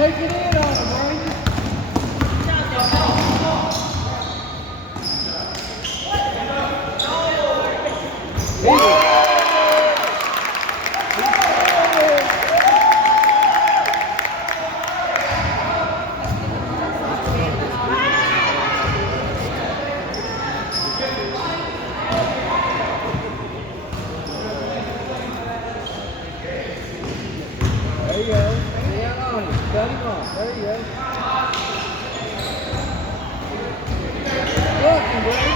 Take it in on him, Ranger. There you go. Stand on him. Cut him off. There you go. Look, Brady.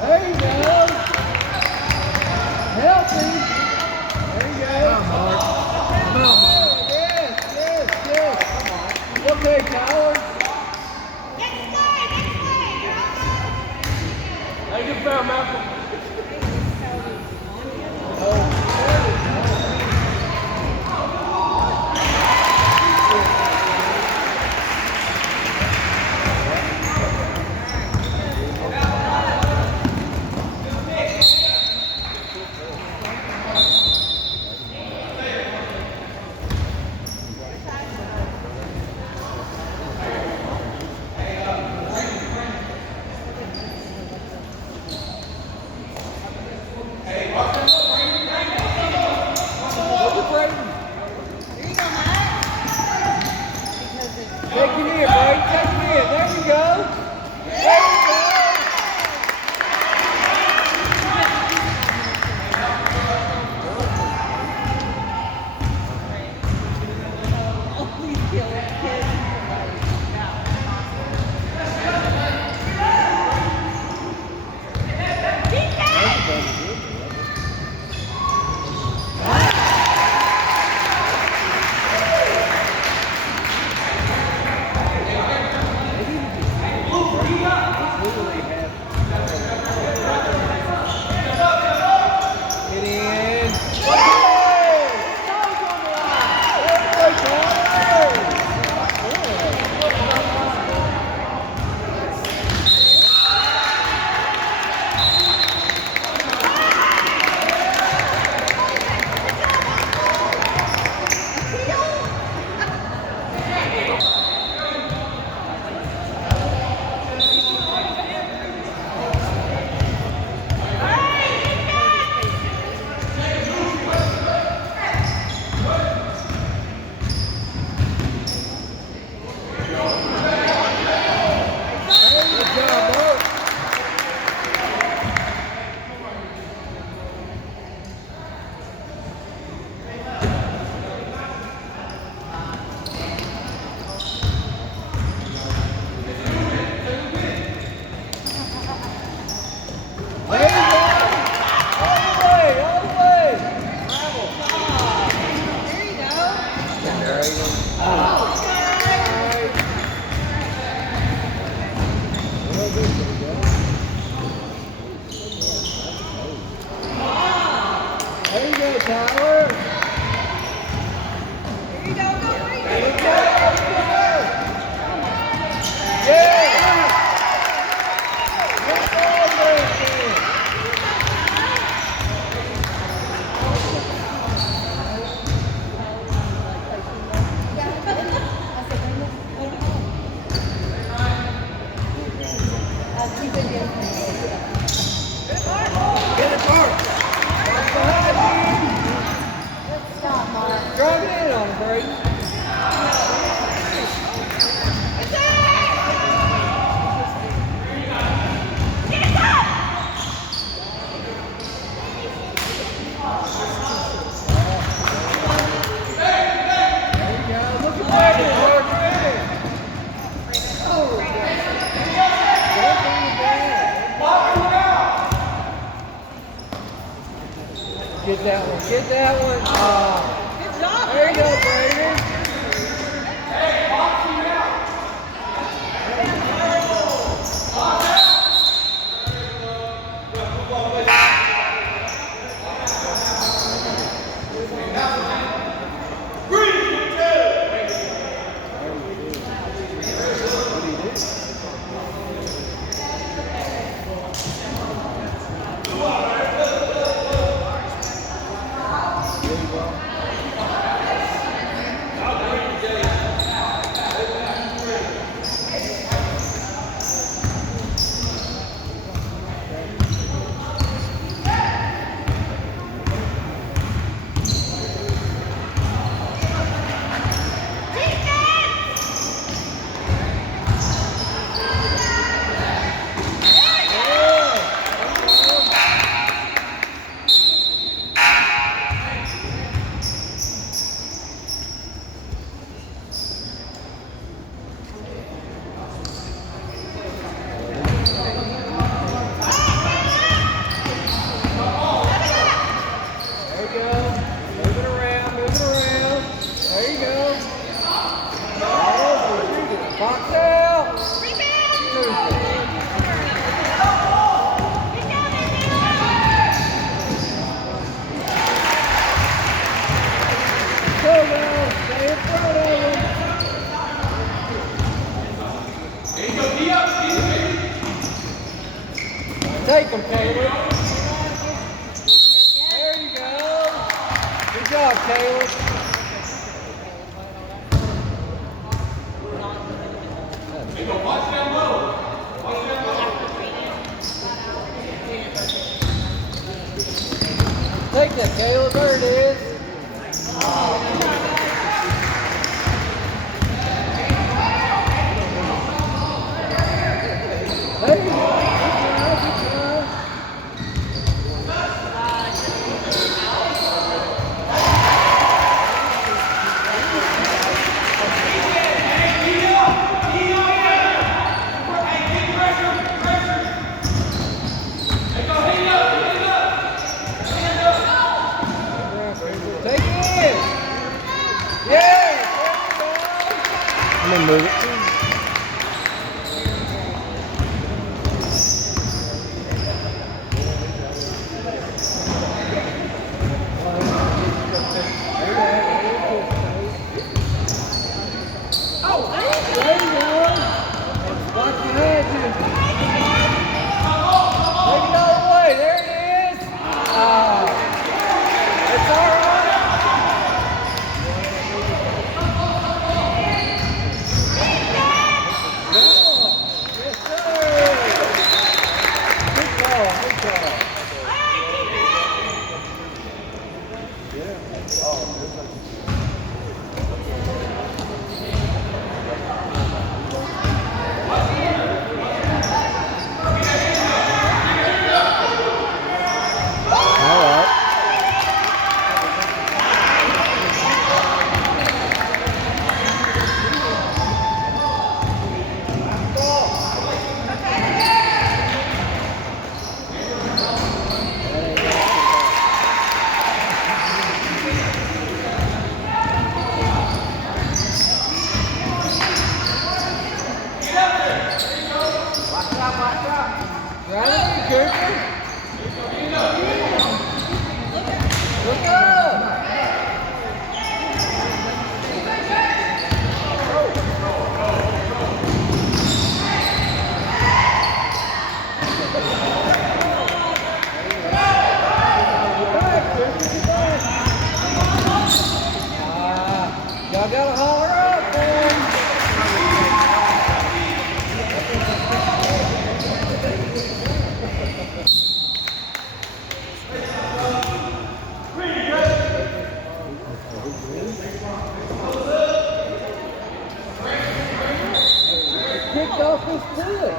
There you go. Help him. There you go. Come on, Mark. Come on, Mark. Yes. Okay, Tyler. Next way. Hey, good foul, Malcolm. Oh. Braden. All right. Well, good, little guy. There you go, Tyler. Here you go, go, Brady. There you go. Yeah. Good ball, Brandon. Get it, Mark. Drive it in on him, Brady. There you go. Look at Brady, Mark. Get that one. Get that one. Good job. There you go, Brady. Box out. Go, girl. Stay in front of him. Take him, Caleb. There you go. Good job, Caleb. Take that, Caleb. There it is. There you go. Good job, good job. Take it in. Yeah. I'm gonna move it. There you go. Watch your head, too. Take it all the way. There it is. It's all right. Y'all gotta holler up, man. Kicked off his foot.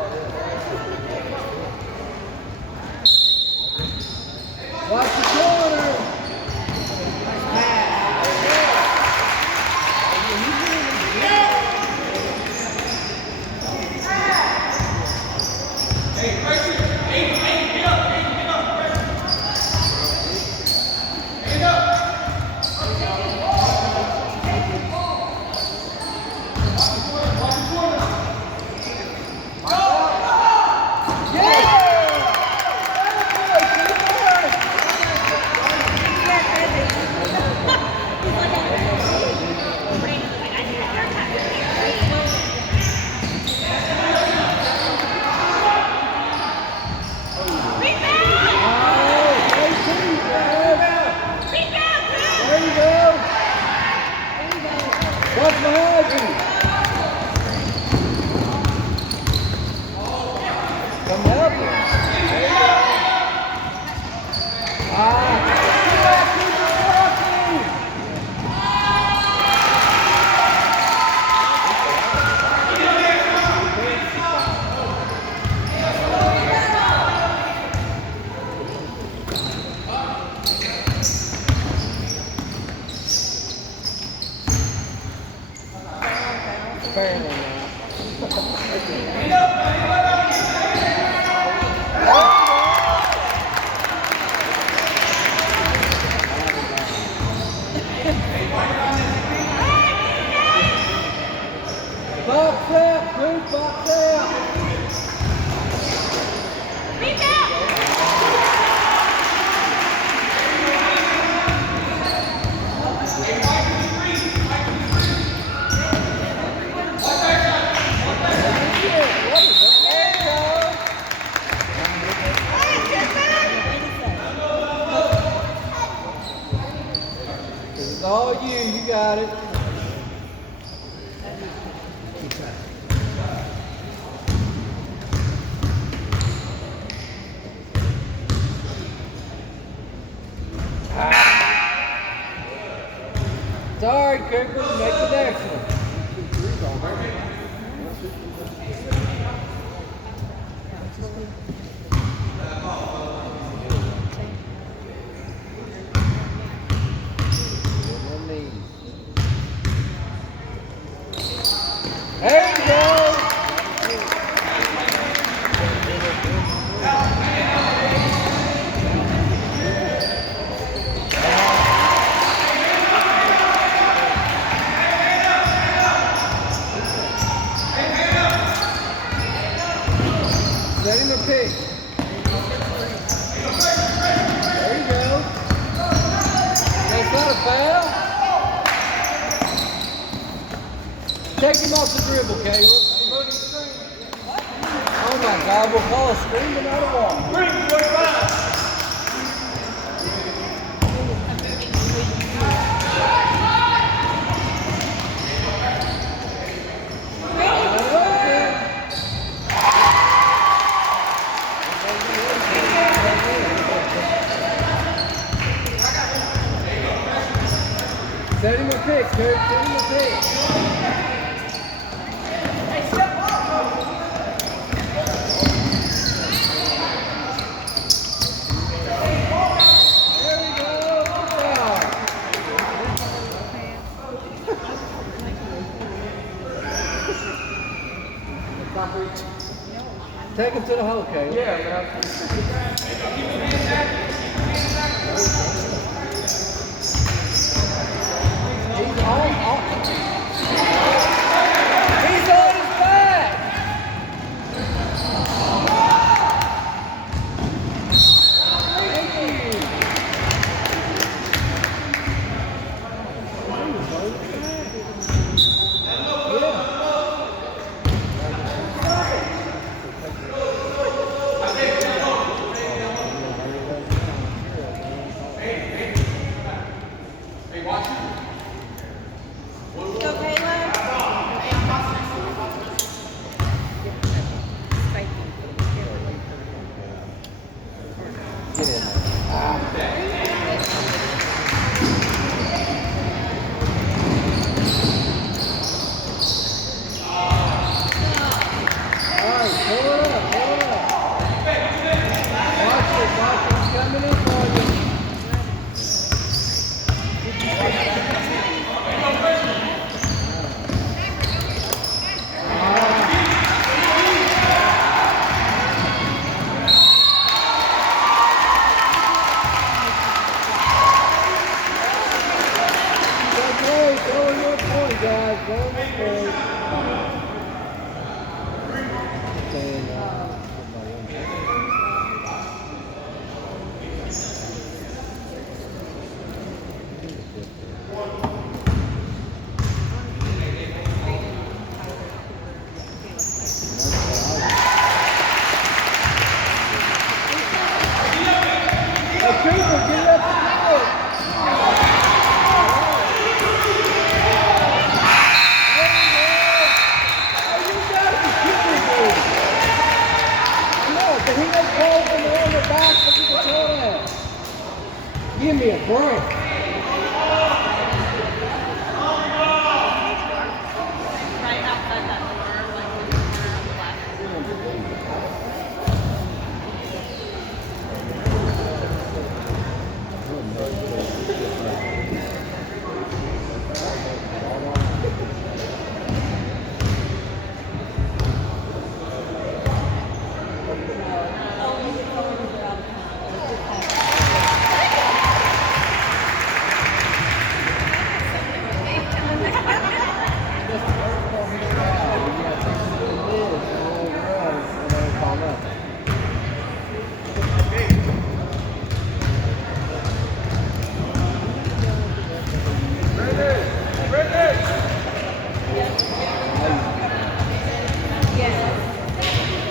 Watch the corner. Watch behind you. Come help him. There you go. Apparently not. Box out, dude, box out. It's all you got it. Sorry, Cooper, make the next one. There you go. Set him a pick. There you go. That's not a foul. Take him off the dribble, Caleb. Oh my God, we'll call a screen but not a walk. Set him a pick, Kurt. Set him a pick. There we go. Good job. Take him to the hole, Caleb. Yeah, man. He's on his back. Thank you. Yeah. guys. One mistake. Saying, Hey, Cooper, get up the field. Give me a break. Right outside that door, like in the corner on the left.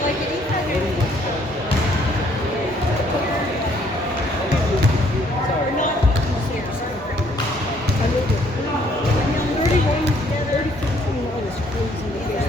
Like it is like or not upstairs. I moved it. 31, 30, 15, I was crazy to get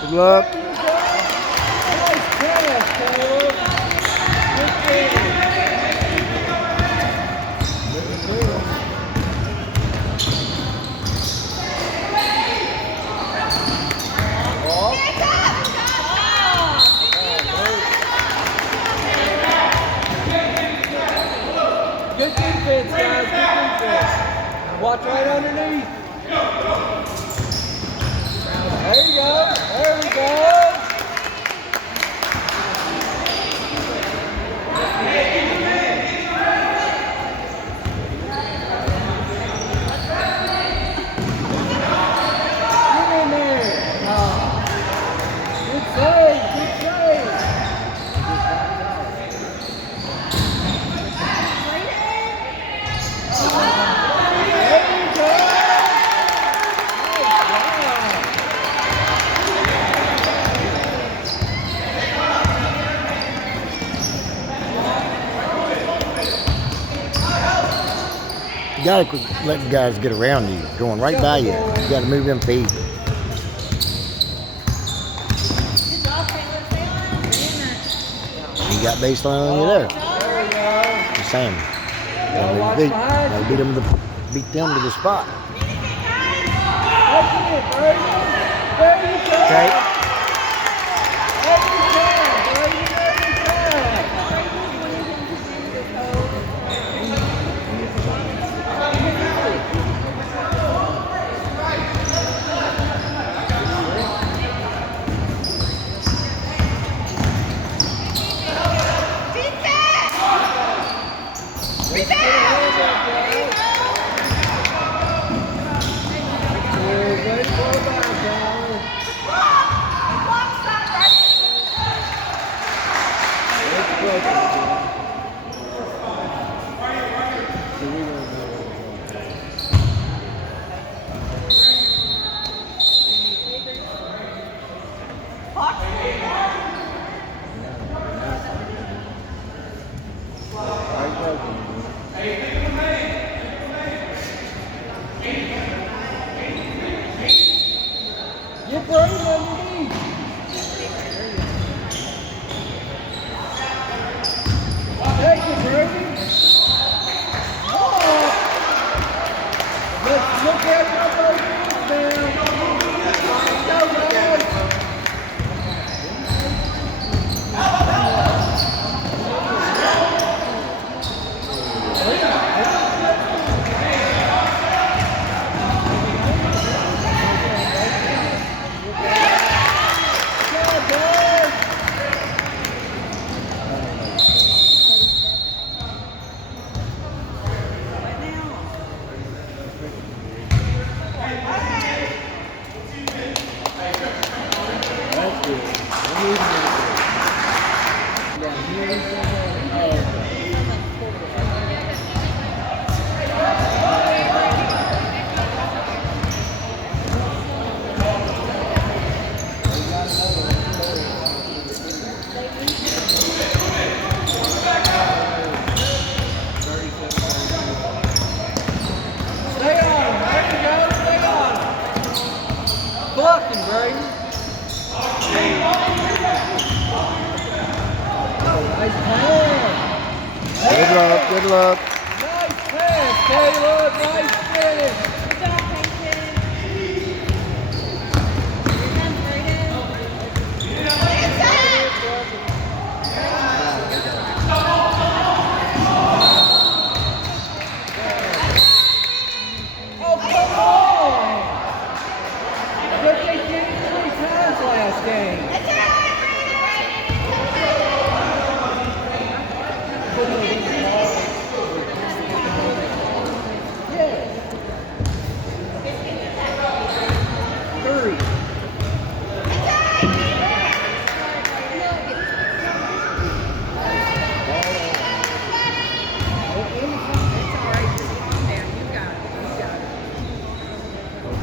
Good luck. Good defense, guys. Good defense. Watch right underneath. There you go. There we go. Get in there. Good save. Good save. There you go. You gotta quit letting guys get around you, going right by you. You gotta move them feet. Good job, Taylor. Stay on. You got baseline on you there. There we go. Just saying. Gotta watch behind Gotta you. beat them to the spot. That's it, Brady. There you go. Okay. Every time, Brady, every time. Brady. Oh. Let's look at number 6 now. Go, guys. Stay on. There you go. Stay on. Blocking, Brady. Nice pass. Good luck. Good luck. Nice pass, Caleb. Nice finish. Good job, Peyton. Here comes Brayden. Oh, come on. But they did it 3 times last game. Three.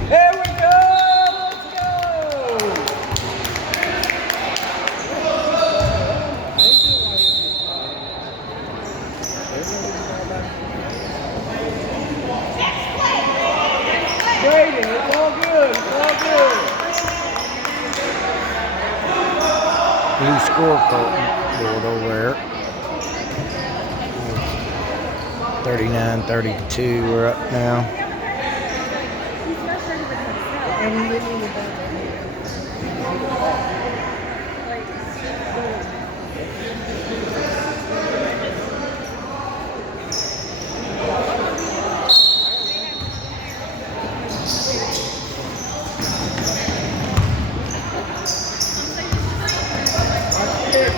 Here we go! Let's go! Brayden, it's all good. It's all good. Blue scoreboard over there. 39-32 we're up now. And we didn't even know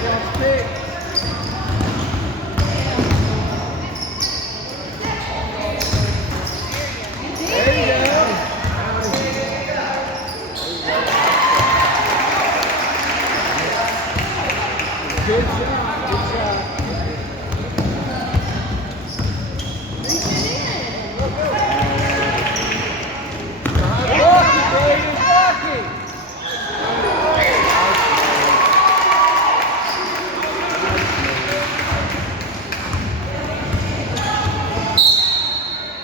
Let's pick. There you go. Good shot. Good shot. Block it, Brayden. Block it.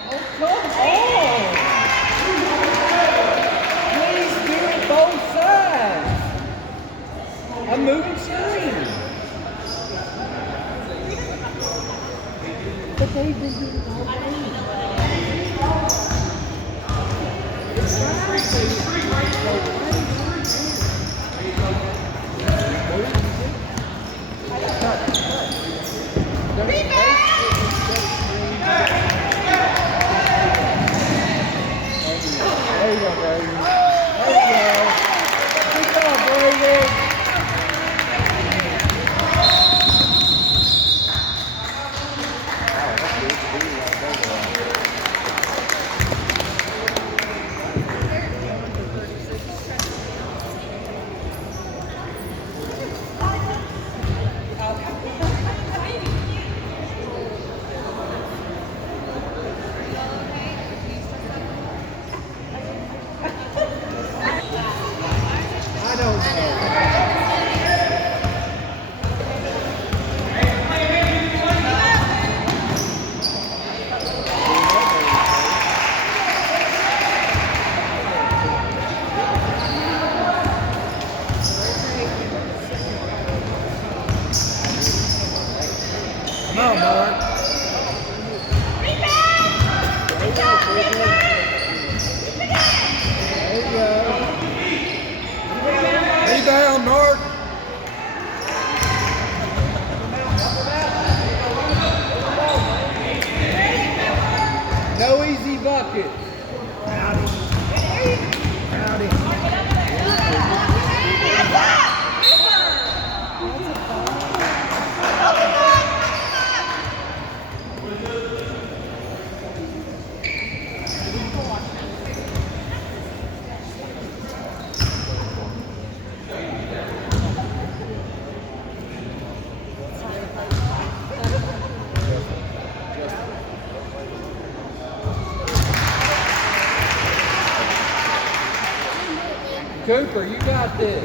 Oh, come on. Please do it both sides. I'm moving screen. but they've been doing it all There you go, Brady. There you go. Good job, Brady. I don't know. Come on, Mark. down, North. No easy buckets. Cooper, you got this.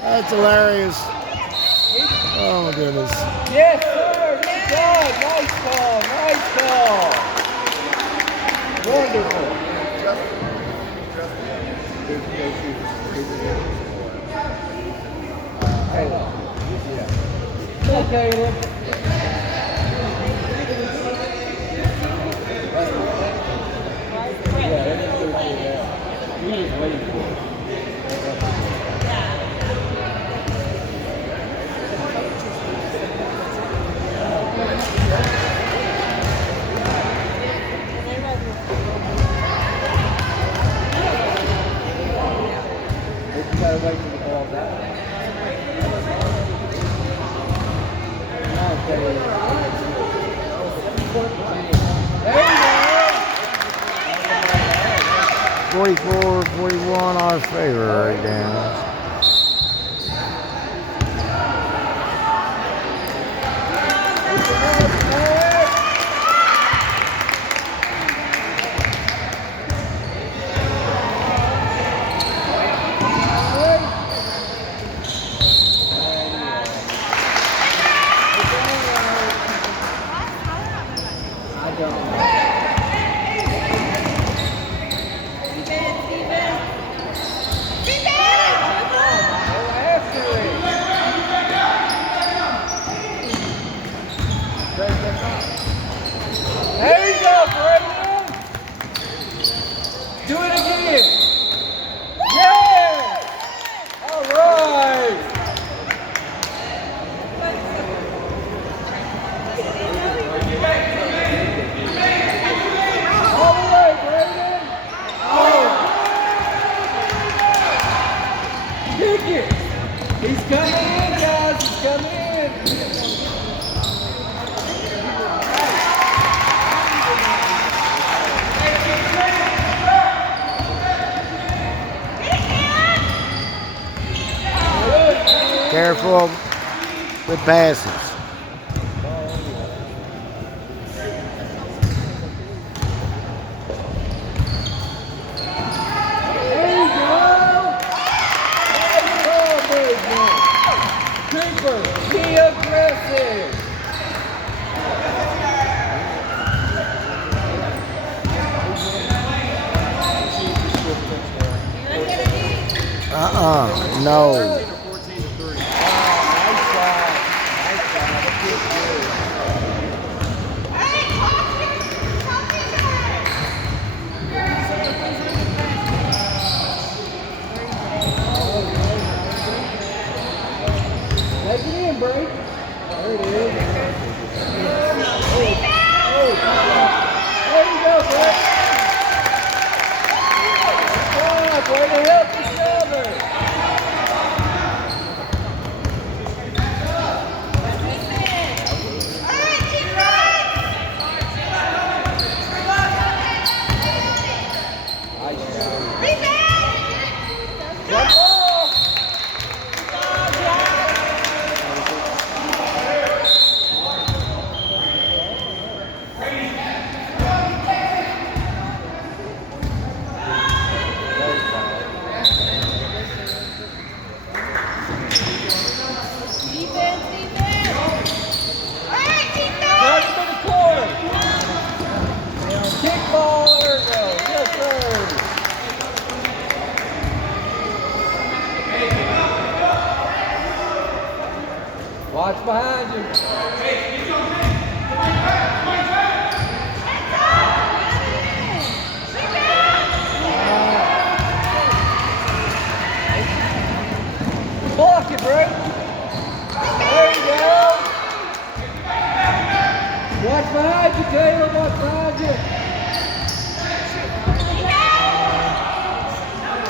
That's hilarious. Oh my goodness. Yes, sir. Good job. Nice call. Wonderful. Come on, Caleb. You gotta wait till the ball's out. Okay. There you go. 44-41 our favor right now. He's coming in, guys. He's coming in. Careful with passes. There you go. Nice ball movement. Cooper, be aggressive. No. Nice shot. Nice shot. That's good. Take it in, break. There it is. There you go, Brett. Good job. Way to help each other. Jump ball. Run to the corner. Kick ball. There it goes. Yes, sir. Watch behind you. Block it, bro. There you go. Watch behind you, Taylor. Watch behind you.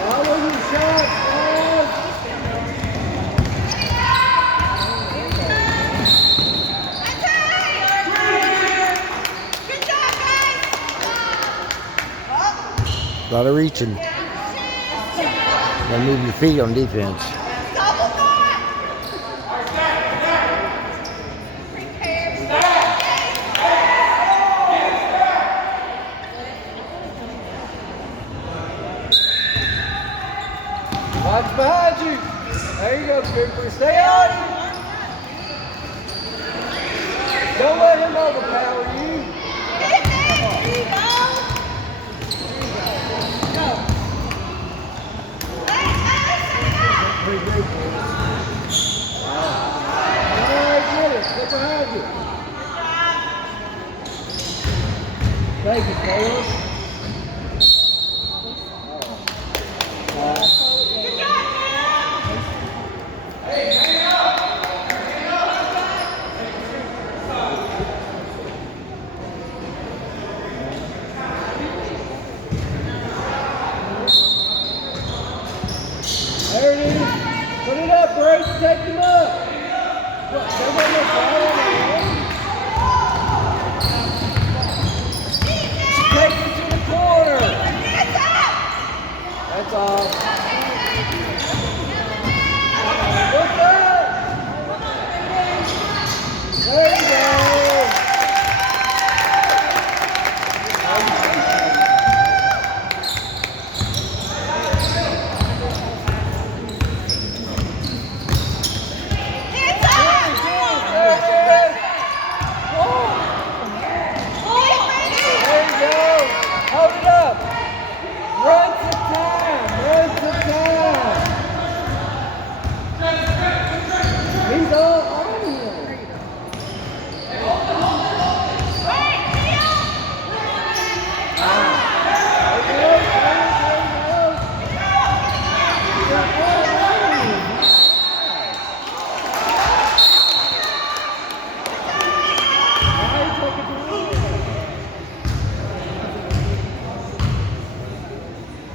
Follow your shots, guys. A lot of reaching. Gotta move your feet on defense. Watch behind you. There you go, Cooper. Stay on him. Don't let him overpower you. All right, get it. Get behind you. Thank you, Taylor. There it is. Put it up, Bruce. Take him up. Look, there's one more ball on there. Take it to the corner. That's all. Look up. There you go.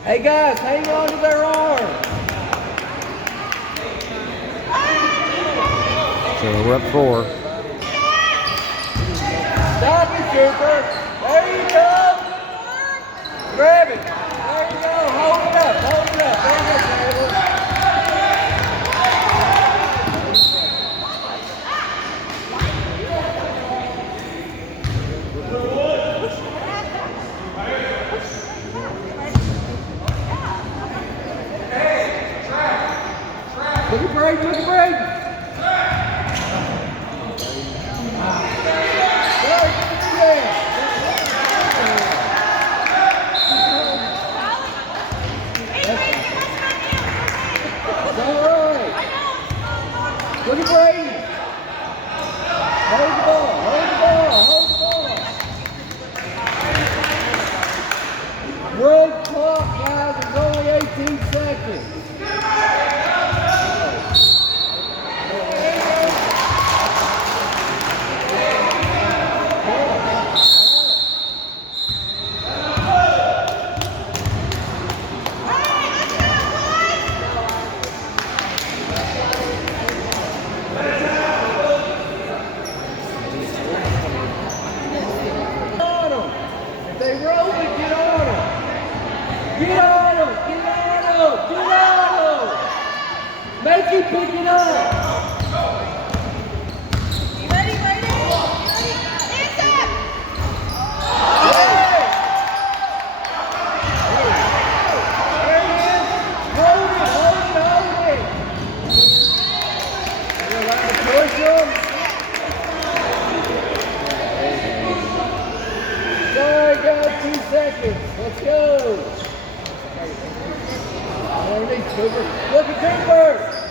Hey guys, hang on to their arms. So we're up 4. Stop it, Cooper. There you go. Grab it. There you go. Hold it up. Hold it up. There you go, Taylor. Look at Braden. Look at Braden. Look at Brady. Hold the ball. Hold the ball. Hold the ball. World clock, guys. It's only 18 seconds. If they roll it, get on them. Get on them. Get on them. Get on them. Make him pick it up. You ready, Brady? Hands up! There he is. Hold it. Hold it. Hold it. You're allowed to push him. Sorry, guys, 2 seconds. Let's go. Underneath, Cooper. Look at Cooper.